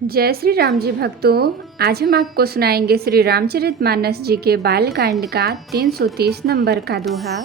जय श्री राम जी भक्तों, आज हम आपको सुनाएंगे श्री रामचरितमानस जी के बालकांड का 330 नंबर का दोहा।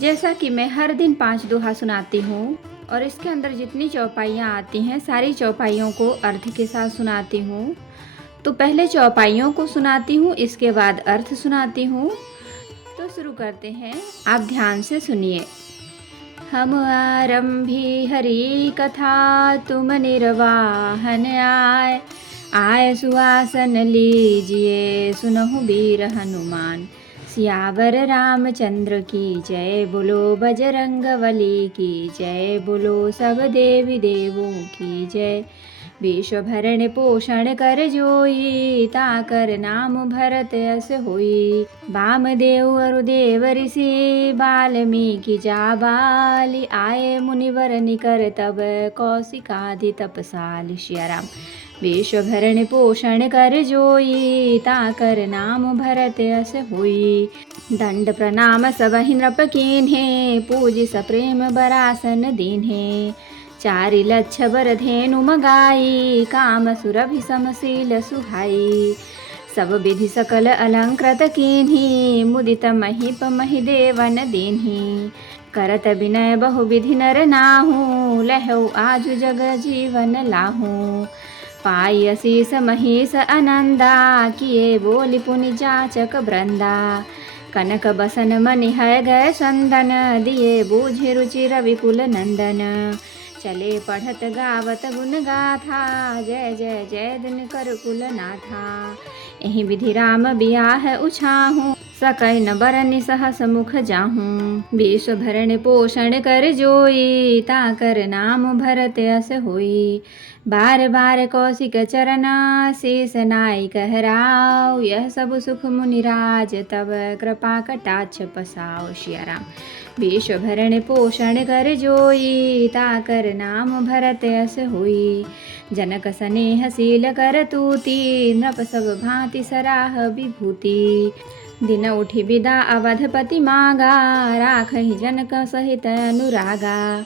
जैसा कि मैं हर दिन 5 दोहा सुनाती हूँ और इसके अंदर जितनी चौपाइयाँ आती हैं सारी चौपाइयों को अर्थ के साथ सुनाती हूँ। तो पहले चौपाइयों को सुनाती हूँ, इसके बाद अर्थ सुनाती हूँ। तो शुरू करते हैं, आप ध्यान से सुनिए। हम आरंभी हरि कथा, तुम निर्वाहन आय सुआसन लीजिए, सुनहु वीर हनुमान। सियावर रामचंद्र की जय, बोलो बजरंगबली की जय, बोलो सब देवी देवों की जय। विश्व भरण पोषण कर जोई, ताकर नाम भरत अस होई। वामदेव अरुदेव ऋषि, वाल्मीकि जाबालि आए। मुनिवर निकर तब, कौशिकादि तपसालि। सिया राम। विश्व भरण पोषण कर जोई, ताकर नाम भरत अस होई। दंड प्रणाम सबहि नृप कीन्हे, पूजि सप्रेम बरासन दीन्हे। चारि लक्ष बर धेनु मगाई, काम सुरभि समशील सुहाई। सब विधि सकल अलंकृत कीन्ही, मुदित महीप महिदेवन दीन्ही। करत विनय बहु विधि नर नाहू, लहौ आजु जग जीवन लाहू। पाई असीस महीस आनंदा, किए बोलि पुनि जाचक वृंदा। कनक बसन मनि है गए संदन, दिए बूझे रुचि रविकुल नंदन। चले पढ़त गावत गुण गाथा, जय जय जय दिन कर कुल नाथा। एहि विधि राम बियाह उछाहूँ, सकै न बरनि सहस मुख जाहूँ। विश्व भरण पोषण कर जोई, ताकर नाम भरत अस होई। बार बार कौशिक चरण, शीस नाई कहराव। यह सब सुख मुनिराज, तब कृपा कटाक्ष पसाओ। सिया राम। विश्व भरण पोषण कर जोई, ताकर नाम भरत अस होई। जनक स्नेहशील कर तूति, नृप सब भांति सराह विभूति। दिन उठि विदा अवधपति मागा, राखहि जनक सहित अनुरागा।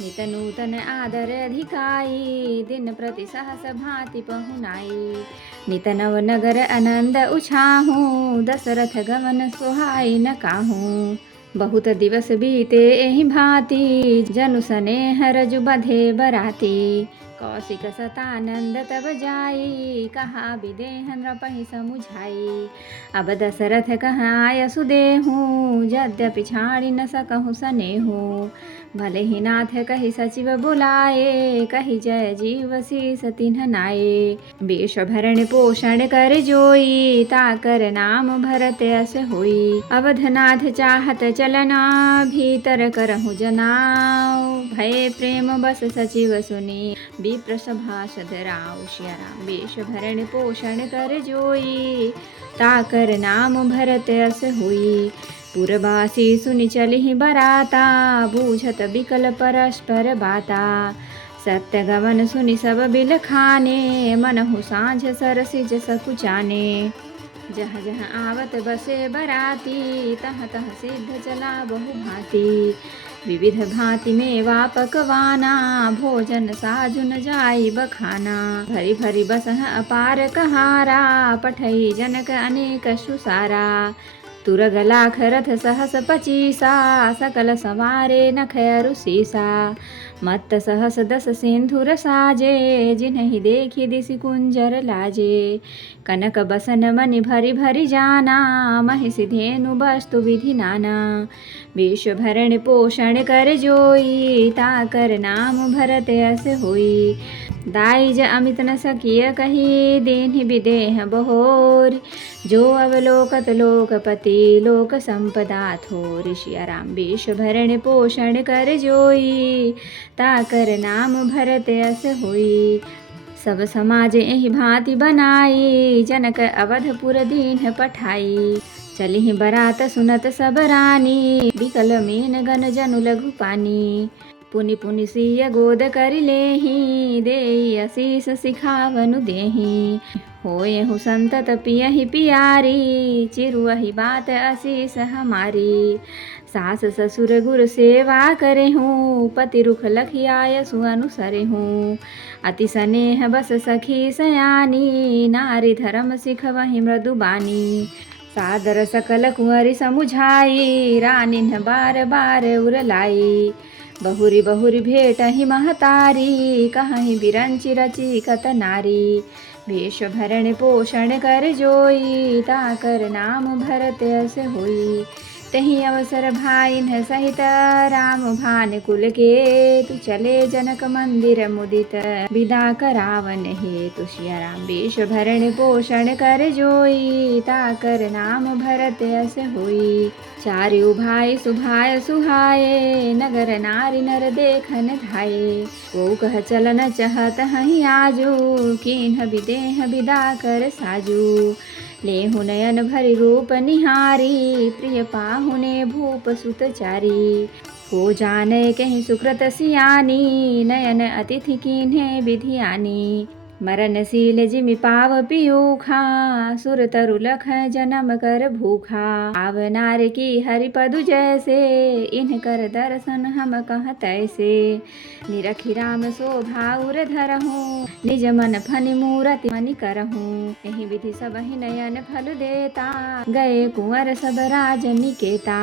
नित नूतन आदर अधिकाई, दिन प्रति सहस भांति पहुनाई। नित नव नगर आनंद उछाहूँ, दशरथ गमन सोहाई न काहूँ। बहुत दिवस बीते एहि भांति, जनु स्नेह रजु बधे बराती। कौशिक सतानंद तब जाई, कहा विदेह नृपहि समुझाई। अब दशरथ कहाँ यशु देहूँ, यद्यपि छाड़ि न सकहु स्नेहु। भले ही नाथ कहि सचिव बुलाए, कहि जय जीव शीस तिन्ह नाये। विश्व भरण पोषण कर जोई, ताकर नाम भरत अस होई। अवधनाथ चाहत चलना, भीतर करहु जनाओ। भय प्रेम बस सचिव सुनी, विप्र सभासद राव। सिया राम। विश्व भरण पोषण कर जोई, ताकर नाम भरत अस होई। पुरवासी सुनि चलिहि बराता, बूझत बिकल परस्पर बाता। सत्य गमन सुनि सब बिल खाने, मनहु साँझ सरसिज सकुचाने। जहाँ जहाँ आवत बसे बराती, तहाँ तहाँ सिद्ध चला बहु भांति। विविध भांति मेवा पकवाना, भोजन साजुन जाई बखाना। भरी भरी बसह अपार कहारा, पठई जनक अनेक सुसारा। तुरग लाख रथ सहस पचीसा, सकल सवारे नख अरु सीसा। मत्त सहस दस सिंधुर साजे, जिन्हि देखि दिसि कुंजर लाजे। कनक बसन मनि भरी भरी जाना, महिषि धेनु वस्तु विधि नाना। विश्व भरण पोषण कर जोई, ताकर नाम भरत अस होई। दाइज अमित न सकिय कही, दीन्हि विदेह बहोरी। जो अवलोकत लोकपति, लोक संपदा थोरि। सिया राम। विश्व भरण पोषण कर जोई, ताकर नाम भरत अस होई। सब समाज एहि भांति बनाई, जनक अवधपुर दीन्ह पठाई। चलिहि बरात सुनत सब रानी, बिकल मीन गन जनु लघु पानी। पुनि पुनि सिय गोद करि लेहि, देई असीस सिखावनु देहि। होयहु संतत पियहि पियारी, चिरुअहि बात असीस हमारी। सास ससुर गुरु सेवा करे हूँ, पति रुख लखियाय सुअनुसरे हूँ। अति स्नेह बस सखी सयानी, नारी धर्म सिखवहि मृदु बानी। सादर सकल कुंवरी समुझाई, रानिन बार बार उरलाई। बहुरी बहुरी भेट ही महतारी, कहीं बिरंची रची कत नारी। वेश भरण पोषण कर जोई, ताकर नाम भरत अस होई। तही अवसर भाइन सहित, राम भान कुल के तु चले जनक मंदिर मुदित। विदा करावन हेतु सिया राम, वेश भरण पोषण कर जोई, ताकर नाम भरत अस होई। चारु भाई सुभाय सुहाये, नगर नारी नर देखन धाये। को कह चलन चहत हहीं आजू, कीन्ह विदेह विदा कर साजू। लेहु नयन भरि रूप निहारी, प्रिय पाहुने भूप सुत चारी। को जाने कहीं सुकृत सियानी, नयन अतिथि कीन्हे विधियानी। मरणशील जिमि पाव पियूखा, सुर तरु लख जन्म कर भूखा। आव नार की हरिपदु जैसे, इन्ह कर दर्शन हम कह तैसे। निरखि राम शोभा उर धरहूँ, निज मन फनि मूरति मनि करहूँ। यही विधि सब ही नयन फल देता, गए कुंवर सब राज निकेता।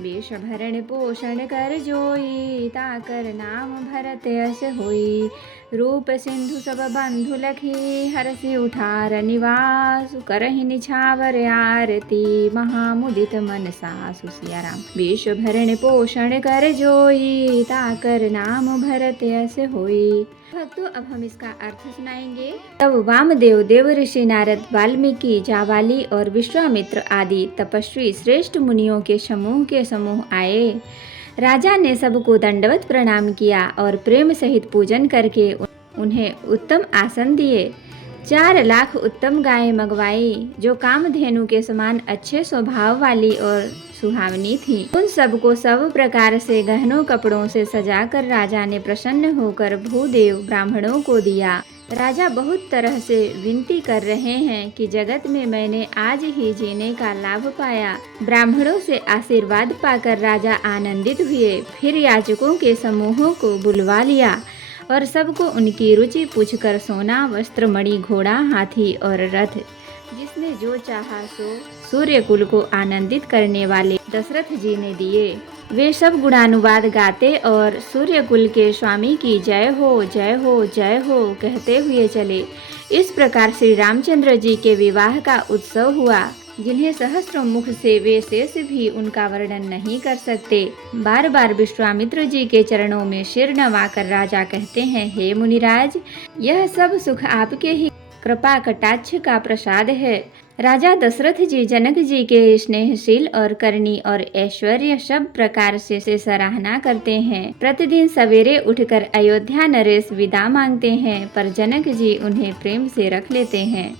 वेश भरण पोषण कर जोई, ताकर नाम भरत अस होई। रूप सिंधु सब बंधु लखी, हरसि उठार निवास। करहि निछावर आरती, महामुदित मन सासु सिया राम। वेश भरण पोषण कर जोई, ताकर नाम भरत अस होई। भक्तों, अब हम इसका अर्थ सुनाएंगे। तब वामदेव, देव ऋषि नारद, वाल्मीकि, जावाली और विश्वामित्र आदि तपस्वी श्रेष्ठ मुनियों के समूह आए। राजा ने सबको दंडवत प्रणाम किया और प्रेम सहित पूजन करके उन्हें उत्तम आसन दिए। 4 लाख उत्तम गायें मंगवाई, जो कामधेनु के समान अच्छे स्वभाव वाली और सुहावनी थी। उन सबको सब प्रकार से गहनों कपड़ों से सजाकर राजा ने प्रसन्न होकर भूदेव ब्राह्मणों को दिया। राजा बहुत तरह से विनती कर रहे हैं कि जगत में मैंने आज ही जीने का लाभ पाया। ब्राह्मणों से आशीर्वाद पाकर राजा आनंदित हुए। फिर याचकों के समूहों को बुलवा लिया और सबको उनकी रुचि पूछकर सोना, वस्त्र, मणि, घोड़ा, हाथी और रथ, जिसने जो चाहा सो सूर्य कुल को आनंदित करने वाले दशरथ जी ने दिए। वे सब गुणानुवाद गाते और सूर्य कुल के स्वामी की जय हो, जय हो, जय हो कहते हुए चले। इस प्रकार श्री रामचंद्र जी के विवाह का उत्सव हुआ, जिन्हें सहस्रों मुख से वे शेष भी उनका वर्णन नहीं कर सकते। बार बार विश्वामित्र जी के चरणों में सिर नवाकर राजा कहते हैं, हे मुनिराज, यह सब सुख आपके ही कृपा कटाक्ष का प्रसाद है। राजा दशरथ जी जनक जी के स्नेहशील और करनी और ऐश्वर्य सब प्रकार से सराहना करते हैं। प्रतिदिन सवेरे उठकर अयोध्या नरेश विदा मांगते हैं, पर जनक जी उन्हें प्रेम से रख लेते हैं।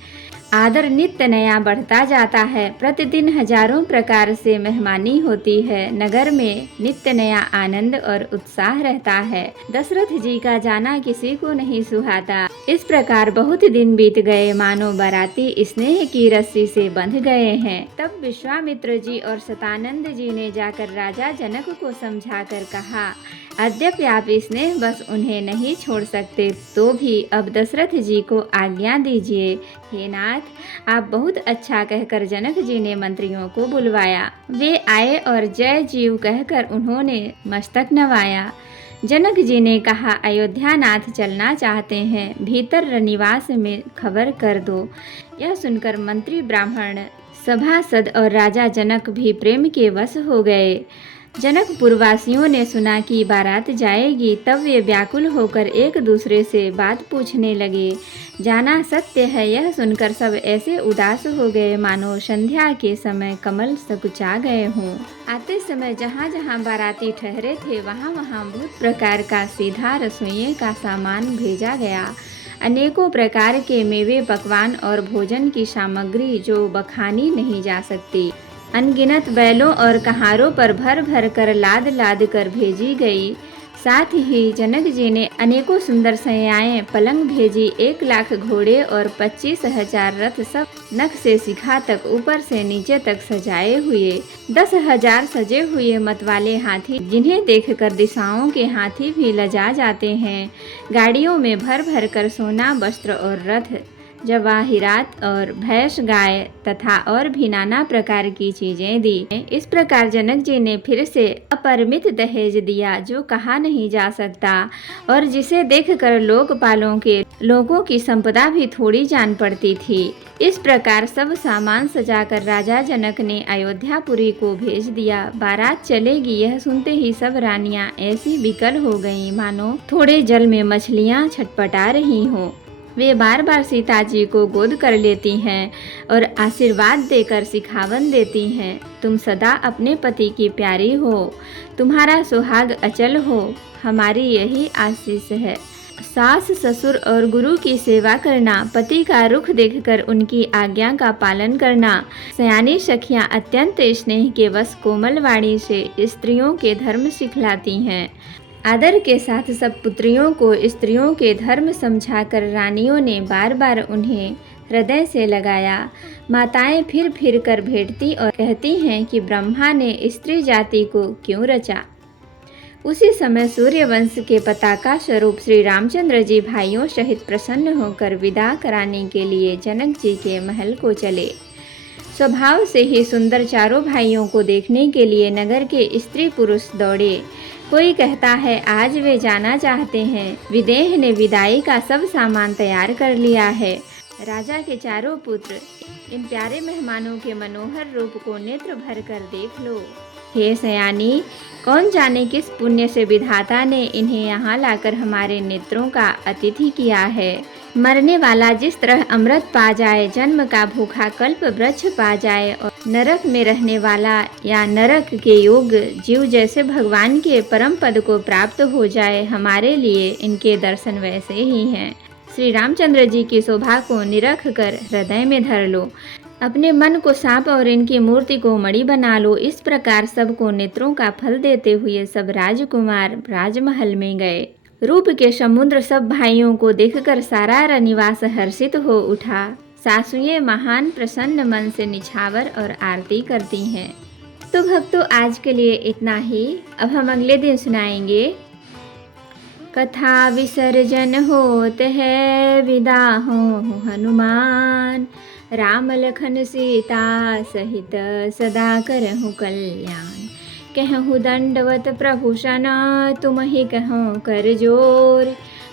आदर नित्य नया बढ़ता जाता है। प्रतिदिन हजारों प्रकार से मेहमानी होती है। नगर में नित्य नया आनंद और उत्साह रहता है। दशरथ जी का जाना किसी को नहीं सुहाता। इस प्रकार बहुत दिन बीत गए, मानो बाराती स्नेह की रस्सी से बंध गए हैं। तब विश्वामित्र जी और शतानंद जी ने जाकर राजा जनक को समझाकर कहा, यद्यपि आप स्नेह बस उन्हें नहीं छोड़ सकते, तो भी अब दशरथ जी को आज्ञा दीजिए। हे नाथ, आप बहुत अच्छा कहकर जनक जी ने मंत्रियों को बुलवाया। वे आए और जय जीव कहकर उन्होंने मस्तक नवाया। जनक जी ने कहा, अयोध्या नाथ चलना चाहते हैं, भीतर निवास में खबर कर दो। यह सुनकर मंत्री, ब्राह्मण, सभासद और राजा जनक भी प्रेम के वश हो गए। जनकपुरवासियों ने सुना कि बारात जाएगी, तब वे व्याकुल होकर एक दूसरे से बात पूछने लगे। जाना सत्य है, यह सुनकर सब ऐसे उदास हो गए मानो संध्या के समय कमल सकुचा गए हों। आते समय जहाँ जहाँ बाराती ठहरे थे, वहाँ वहाँ बहुत प्रकार का सीधा रसोइये का सामान भेजा गया। अनेकों प्रकार के मेवे, पकवान और भोजन की सामग्री जो बखानी नहीं जा सकती। अनगिनत बैलों और कहारों पर भर भर कर लाद लाद कर भेजी गई। साथ ही जनक जी ने अनेकों सुंदर सयाएं पलंग भेजी, 1,00,000 घोड़े और 25,000 रथ सब नख से शिखा तक ऊपर से नीचे तक सजाए हुए, 10,000 सजे हुए मतवाले हाथी जिन्हें देखकर दिशाओं के हाथी भी लजा जाते हैं। गाड़ियों में भर भर कर सोना, वस्त्र और रथ, जवाहिरात और भैंस, गाय तथा और भी नाना प्रकार की चीजें दी। इस प्रकार जनक जी ने फिर से अपरिमित दहेज दिया जो कहा नहीं जा सकता और जिसे देखकर लोकपालों के लोगों की संपदा भी थोड़ी जान पड़ती थी। इस प्रकार सब सामान सजाकर राजा जनक ने अयोध्यापुरी को भेज दिया। बारात चलेगी यह सुनते ही सब रानियां ऐसी विकल हो गईं मानो थोड़े जल में मछलियां छटपटा रही हों। वे बार बार सीता जी को गोद कर लेती हैं और आशीर्वाद देकर सिखावन देती हैं, तुम सदा अपने पति की प्यारी हो, तुम्हारा सुहाग अचल हो, हमारी यही आशीष है। सास, ससुर और गुरु की सेवा करना, पति का रुख देखकर उनकी आज्ञा का पालन करना। सयानी सखियां अत्यंत स्नेह के वश कोमल वाणी से स्त्रियों के धर्म सिखलाती हैं। आदर के साथ सब पुत्रियों को स्त्रियों के धर्म समझाकर रानियों ने बार बार उन्हें हृदय से लगाया। माताएं फिर फिर कर भेंटती और कहती हैं कि ब्रह्मा ने स्त्री जाति को क्यों रचा। उसी समय सूर्यवंश के पताका स्वरूप श्री रामचंद्र जी भाइयों सहित प्रसन्न होकर विदा कराने के लिए जनक जी के महल को चले। स्वभाव से ही सुंदर चारों भाइयों को देखने के लिए नगर के स्त्री पुरुष दौड़े। कोई कहता है आज वे जाना चाहते हैं। विदेह ने विदाई का सब सामान तैयार कर लिया है। राजा के चारों पुत्र इन प्यारे मेहमानों के मनोहर रूप को नेत्र भर कर देख लो। हे सयानी, कौन जाने किस पुण्य से विधाता ने इन्हें यहाँ लाकर हमारे नेत्रों का अतिथि किया है। मरने वाला जिस तरह अमृत पा जाए, जन्म का भूखा कल्प वृक्ष पा जाए और नरक में रहने वाला या नरक के योग जीव जैसे भगवान के परम पद को प्राप्त हो जाए, हमारे लिए इनके दर्शन वैसे ही हैं। श्री रामचंद्र जी की शोभा को निरख कर हृदय में धर लो, अपने मन को सांप और इनकी मूर्ति को मणि बना लो। इस प्रकार सबको नेत्रों का फल देते हुए सब राजकुमार राजमहल में गए। रूप के समुद्र सब भाइयों को देखकर सारा रनिवास हर्षित हो उठा। सासुएं महान प्रसन्न मन से निछावर और आरती करती हैं। तो भक्तों, आज के लिए इतना ही। अब हम अगले दिन सुनाएंगे। कथा विसर्जन होत है, विदा हो हनुमान, राम लखन सीता सहित सदा करहु कल्याण। कहूँ दंडवत प्रभु सन, तुम ही कहो कर जोर,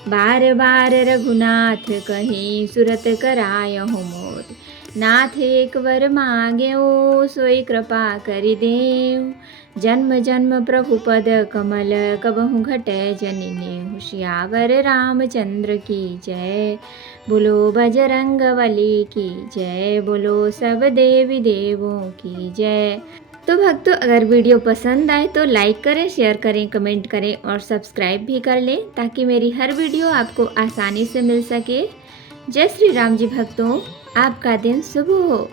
बार बार रघुनाथ कहीं सुरत करायहु मोर। नाथ एक वर मांग्यो, सोई कृपा करि देव, जन्म जन्म प्रभु पद कमल कबहु घटै जननी। सियावर रामचंद्र की जय, बोलो बजरंगबली की जय, बोलो सब देवी देवों की जय। तो भक्तों, अगर वीडियो पसंद आए तो लाइक करें, शेयर करें, कमेंट करें और सब्सक्राइब भी कर लें ताकि मेरी हर वीडियो आपको आसानी से मिल सके। जय श्री राम जी भक्तों, आपका दिन शुभ हो।